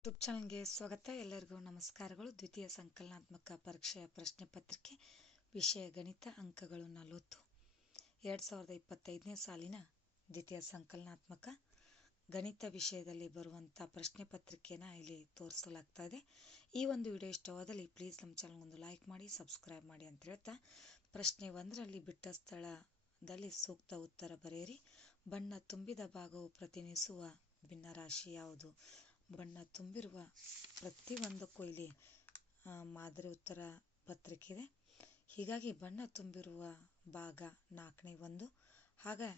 YouTube ಚಾನಲ್ಗೆ ಸ್ವಾಗತ. ಎಲ್ಲರಿಗೂ ನಮಸ್ಕಾರಗಳು. ದ್ವಿತೀಯ ಸಂಕಲನಾತ್ಮಕ ಪರೀಕ್ಷೆಯ ಪ್ರಶ್ನೆ ಪತ್ರಿಕೆ, ವಿಷಯ ಗಣಿತ ಅಂಕಗಳು ನಲವತ್ತು. ಎರಡು ಸಾವಿರದ ಇಪ್ಪತ್ತೈದನೇ ಸಾಲಿನ ದ್ವಿತೀಯ ಸಂಕಲನಾತ್ಮಕ ಗಣಿತ ವಿಷಯದಲ್ಲಿ ಬರುವಂಥ ಪ್ರಶ್ನೆ ಪತ್ರಿಕೆನ ಇಲ್ಲಿ ತೋರಿಸಲಾಗ್ತಾ ಇದೆ. ಈ ಒಂದು ವಿಡಿಯೋ ಇಷ್ಟವಾದಲ್ಲಿ ಪ್ಲೀಸ್ ನಮ್ಮ ಚಾನಲ್ ಒಂದು ಲೈಕ್ ಮಾಡಿ ಸಬ್ಸ್ಕ್ರೈಬ್ ಮಾಡಿ ಅಂತ ಹೇಳ್ತಾ ಪ್ರಶ್ನೆ ಒಂದರಲ್ಲಿ ಬಿಟ್ಟ ಸ್ಥಳದಲ್ಲಿ ಸೂಕ್ತ ಉತ್ತರ ಬರೆಯಿರಿ. ಬಣ್ಣ ತುಂಬಿದ ಭಾಗವು ಪ್ರತಿನಿಧಿಸುವ ಭಿನ್ನರಾಶಿ ಯಾವುದು? ಬಣ್ಣ ತುಂಬಿರುವ ಪ್ರತಿಯೊಂದಕ್ಕೂ ಇಲ್ಲಿ ಮಾದರಿ ಉತ್ತರ ಪತ್ರಿಕೆ ಇದೆ ಹೀಗಾಗಿ ಬಣ್ಣ ತುಂಬಿರುವ ಭಾಗ ನಾಲ್ಕನೇ ಒಂದು. ಹಾಗೆ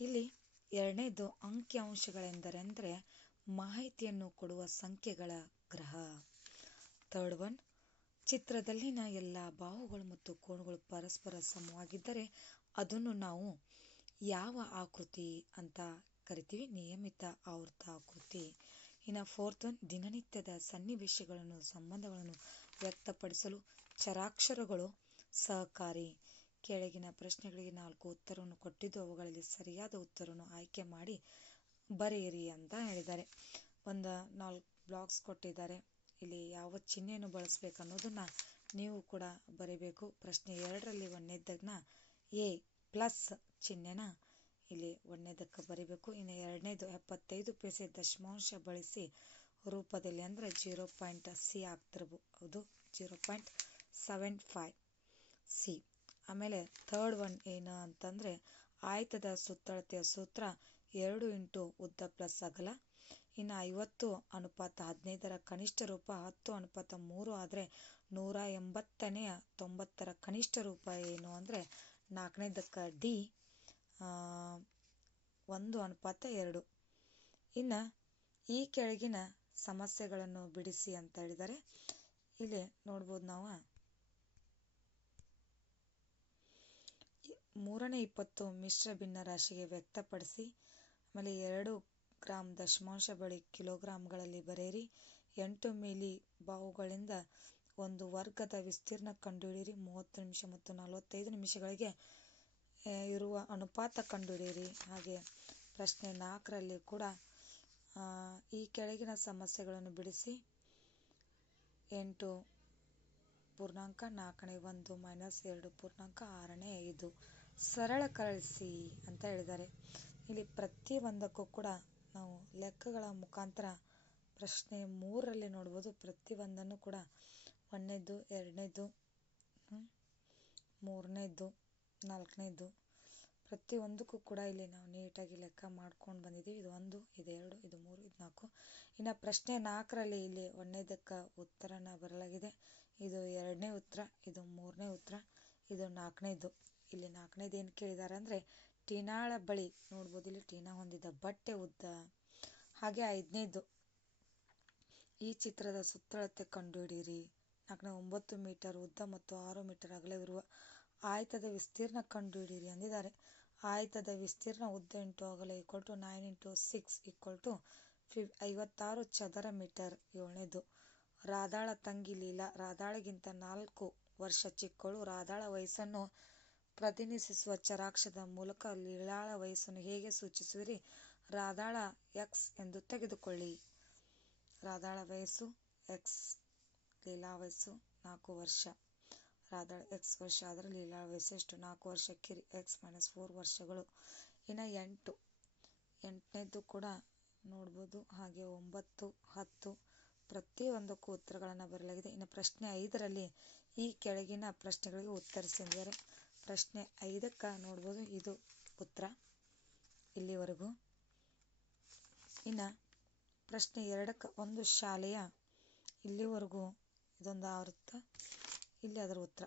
ಇಲ್ಲಿ ಎರಡನೇದು ಅಂಕಿಅಂಶಗಳೆಂದರೆ ಅಂದರೆ ಮಾಹಿತಿಯನ್ನು ಕೊಡುವ ಸಂಖ್ಯೆಗಳ ಗ್ರಹ. ಥರ್ಡ್ ಒನ್, ಚಿತ್ರದಲ್ಲಿನ ಎಲ್ಲ ಬಾಹುಗಳು ಮತ್ತು ಕೋಣಗಳು ಪರಸ್ಪರ ಸಮವಾಗಿದ್ದರೆ ಅದನ್ನು ನಾವು ಯಾವ ಆಕೃತಿ ಅಂತ ಕರಿತೀವಿ? ನಿಯಮಿತ ಆವೃತ ಆಕೃತಿ. ಇನ್ನು ಫೋರ್ತ್ ದಿನನಿತ್ಯದ ಸನ್ನಿವೇಶಗಳನ್ನು, ಸಂಬಂಧಗಳನ್ನು ವ್ಯಕ್ತಪಡಿಸಲು ಚರಾಕ್ಷರಗಳು ಸಹಕಾರಿ. ಕೆಳಗಿನ ಪ್ರಶ್ನೆಗಳಿಗೆ ನಾಲ್ಕು ಉತ್ತರವನ್ನು ಕೊಟ್ಟಿದ್ದು, ಅವುಗಳಲ್ಲಿ ಸರಿಯಾದ ಉತ್ತರವನ್ನು ಆಯ್ಕೆ ಮಾಡಿ ಬರೆಯಿರಿ ಅಂತ ಹೇಳಿದ್ದಾರೆ. ಒಂದು, ನಾಲ್ಕು ಬ್ಲಾಕ್ಸ್ ಕೊಟ್ಟಿದ್ದಾರೆ. ಇಲ್ಲಿ ಯಾವ ಚಿಹ್ನೆಯನ್ನು ಬಳಸಬೇಕು ಅನ್ನೋದನ್ನು ನೀವು ಕೂಡ ಬರೀಬೇಕು. ಪ್ರಶ್ನೆ ಎರಡರಲ್ಲಿ ಒಂದನೇದನ್ನ ಎ ಪ್ಲಸ್ ಚಿಹ್ನೆನ ಇಲ್ಲಿ ಒಂದನೇದಕ್ಕೆ ಬರಿಬೇಕು. ಇನ್ನು ಎರಡನೇದು ಎಪ್ಪತ್ತೈದು ಪೈಸೆ ದಶಮಾಂಶ ಬಳಸಿ ರೂಪದಲ್ಲಿ ಅಂದರೆ zero point C ಆಗ್ತಿರ್ಬೋದು zero point seven five C. ಆಮೇಲೆ ಥರ್ಡ್ ಒನ್ ಏನು ಅಂತಂದರೆ ಆಯತದ ಸುತ್ತಳತೆಯ ಸೂತ್ರ ಎರಡು ಇಂಟು ಉದ್ದ ಪ್ಲಸ್ ಅಗಲ. ಇನ್ನು ಐವತ್ತು ಅನುಪಾತ ಹದಿನೈದರ ಕನಿಷ್ಠ ರೂಪ ಹತ್ತು ಅನುಪಾತ ಮೂರು ಆದರೆ ನೂರ ಎಂಬತ್ತನೆಯ ತೊಂಬತ್ತರ ಕನಿಷ್ಠ ರೂಪ ಏನು ಅಂದರೆ ನಾಲ್ಕನೇದಕ್ಕೆ ಡಿ ಒಂದು ಅನುಪಾತ ಎರಡು. ಇನ್ನು ಈ ಕೆಳಗಿನ ಸಮಸ್ಯೆಗಳನ್ನು ಬಿಡಿಸಿ ಅಂತ ಹೇಳಿದ್ದಾರೆ ಇಲ್ಲಿ ನೋಡ್ಬೋದು ನಾವು. ಮೂರನೇ ಇಪ್ಪತ್ತು ಮಿಶ್ರ ಭಿನ್ನ ರಾಶಿಗೆ ವ್ಯಕ್ತಪಡಿಸಿ, ಆಮೇಲೆ ಎರಡು ಗ್ರಾಮ್ ದಶಮಾಂಶ ಬಳಿ ಕಿಲೋಗ್ರಾಮ್ಗಳಲ್ಲಿ ಬರೆಯಿರಿ. ಎಂಟು ಮಿಲಿ ಬಾವುಗಳಿಂದ ಒಂದು ವರ್ಗದ ವಿಸ್ತೀರ್ಣ ಕಂಡುಹಿಡಿಯಿರಿ. ಮೂವತ್ತು ನಿಮಿಷ ಮತ್ತು ನಲವತ್ತೈದು ನಿಮಿಷಗಳಿಗೆ ಇರುವ ಅನುಪಾತ ಕಂಡುಹಿಡಿಯಿರಿ. ಹಾಗೆ ಪ್ರಶ್ನೆ ನಾಲ್ಕರಲ್ಲಿ ಕೂಡ ಈ ಕೆಳಗಿನ ಸಮಸ್ಯೆಗಳನ್ನು ಬಿಡಿಸಿ. ಎಂಟು ಪೂರ್ಣಾಂಕ ನಾಲ್ಕನೇ ಒಂದು ಮೈನಸ್ ಎರಡು ಪೂರ್ಣಾಂಕ ಆರನೇ ಐದು. ಸರಳ ಕಳಿಸಿ ಅಂತ ಹೇಳಿದ್ದಾರೆ. ಇಲ್ಲಿ ಪ್ರತಿಯೊಂದಕ್ಕೂ ಕೂಡ ನಾವು ಲೆಕ್ಕಗಳ ಮುಖಾಂತರ ಪ್ರಶ್ನೆ ಮೂರರಲ್ಲಿ ನೋಡ್ಬೋದು. ಪ್ರತಿಯೊಂದನ್ನು ಕೂಡ ಒಂದನೇದು, ಎರಡನೇದು ಮೂರನೇದು. ನಾಲ್ಕನೇದು. ಪ್ರತಿಯೊಂದಕ್ಕೂ ಕೂಡ ಇಲ್ಲಿ ನಾವು ನೀಟಾಗಿ ಲೆಕ್ಕ ಮಾಡ್ಕೊಂಡು ಬಂದಿದ್ದೀವಿ. ಇದು ಒಂದು, ಇದು ಎರಡು, ಇದು ಮೂರು, ಇದು ನಾಲ್ಕು. ಇನ್ನು ಪ್ರಶ್ನೆ ನಾಲ್ಕರಲ್ಲಿ ಇಲ್ಲಿ ಒಂದನೇದಕ್ಕೆ ಉತ್ತರನ ಬರಲಾಗಿದೆ. ಇದು ಎರಡನೇ ಉತ್ತರ, ಇದು ಮೂರನೇ ಉತ್ತರ, ಇದು ನಾಲ್ಕನೇದು. ಇಲ್ಲಿ ನಾಲ್ಕನೇದು ಏನು ಕೇಳಿದ್ದಾರೆ ಅಂದರೆ, ಟೀನಾಳ ಬಳಿ ನೋಡ್ಬೋದು, ಇಲ್ಲಿ ಟೀನಾ ಹೊಂದಿದ್ದ ಬಟ್ಟೆ ಉದ್ದ, ಹಾಗೆ ಐದನೇದು. ಈ ಚಿತ್ರದ ಸುತ್ತಳತೆ ಕಂಡುಹಿಡಿಯಿರಿ. ನಾಲ್ಕನೇ ಒಂಬತ್ತು ಮೀಟರ್ ಉದ್ದ ಮತ್ತು ಆರು ಮೀಟರ್ ಅಗಲವಿರುವ ಆಯತದ ವಿಸ್ತೀರ್ಣ ಕಂಡುಹಿಡಿಯಿರಿ ಅಂದಿದ್ದಾರೆ. ಆಯತದ ವಿಸ್ತೀರ್ಣ ಉದ್ದ ಇಂಟು ಅಗಲ equal to nine into six equal to ಫಿ ಐವತ್ತಾರು ಚದರ ಮೀಟರ್ ಏಳನೇದು ರಾಧಾಳ ತಂಗಿ ಲೀಲಾ, ರಾದಾಳಗಿಂತ ನಾಲ್ಕು ವರ್ಷ ಚಿಕ್ಕವಳು. ರಾಧಾಳ ವಯಸ್ಸನ್ನು ಪ್ರತಿನಿಧಿಸುವ ಚರಾಕ್ಷದ ಮೂಲಕ ಲೀಲಾಳ ವಯಸ್ಸನ್ನು ಹೇಗೆ ಸೂಚಿಸುವಿರಿ? ರಾಧಾಳ ಎಕ್ಸ್ ಎಂದು ತೆಗೆದುಕೊಳ್ಳಿ. ರಾಧಾಳ ವಯಸ್ಸು ಎಕ್ಸ್ ಲೀಲಾ ವಯಸ್ಸು ನಾಲ್ಕು ವರ್ಷ. ರಾಧಾಳ ಎಕ್ಸ್ ವರ್ಷ ಅದರಲ್ಲಿ ಲೀಲಾ ವಯಸ್ಸೆಷ್ಟು ನಾಲ್ಕು ವರ್ಷ ಕಿರಿ ಎಕ್ಸ್ ಮೈನಸ್ ಫೋರ್ ವರ್ಷಗಳು. ಇನ್ನು ಎಂಟು ಎಂಟನೇದು ಕೂಡ ನೋಡ್ಬೋದು. ಹಾಗೆ ಒಂಬತ್ತು, ಹತ್ತು ಪ್ರತಿಯೊಂದಕ್ಕೂ ಉತ್ತರಗಳನ್ನು ಬರಲಾಗಿದೆ ಇನ್ನು ಪ್ರಶ್ನೆ ಐದರಲ್ಲಿ ಈ ಕೆಳಗಿನ ಪ್ರಶ್ನೆಗಳಿಗೆ ಉತ್ತರಿಸಿದ್ದಾರೆ ಪ್ರಶ್ನೆ ಐದಕ್ಕೆ ನೋಡ್ಬೋದು. ಇದು ಉತ್ತರ ಇಲ್ಲಿವರೆಗೂ. ಇನ್ನು ಪ್ರಶ್ನೆ ಎರಡಕ್ಕೆ ಒಂದು ಶಾಲೆಯ ಇಲ್ಲಿವರೆಗೂ ಇದೊಂದು ಆವೃತ್ತ. ಇಲ್ಲಿ ಅದರ ಉತ್ತರ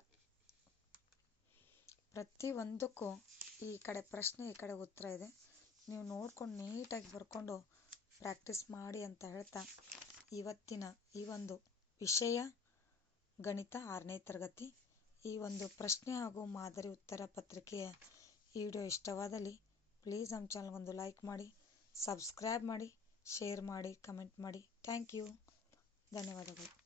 ಪ್ರತಿಯೊಂದಕ್ಕೂ ಈ ಕಡೆ ಪ್ರಶ್ನೆ, ಈ ಕಡೆ ಉತ್ತರ ಇದೆ. ನೀವು ನೋಡ್ಕೊಂಡು ನೀಟಾಗಿ ಬರ್ಕೊಂಡು ಪ್ರಾಕ್ಟೀಸ್ ಮಾಡಿ ಅಂತ ಹೇಳ್ತಾ ಇವತ್ತಿನ ಈ ಒಂದು ವಿಷಯ, ಗಣಿತ ಆರನೇ ತರಗತಿ. ಈ ಒಂದು ಪ್ರಶ್ನೆ ಹಾಗೂ ಮಾದರಿ ಉತ್ತರ ಪತ್ರಿಕೆಯ ಈ ವಿಡಿಯೋ ಇಷ್ಟವಾದಲ್ಲಿ ಪ್ಲೀಸ್ ನಮ್ಮ ಚಾನಲ್ಗೊಂದು ಲೈಕ್ ಮಾಡಿ ಸಬ್ಸ್ಕ್ರೈಬ್ ಮಾಡಿ ಶೇರ್ ಮಾಡಿ ಕಮೆಂಟ್ ಮಾಡಿ. ಥ್ಯಾಂಕ್ ಯು ಧನ್ಯವಾದಗಳು.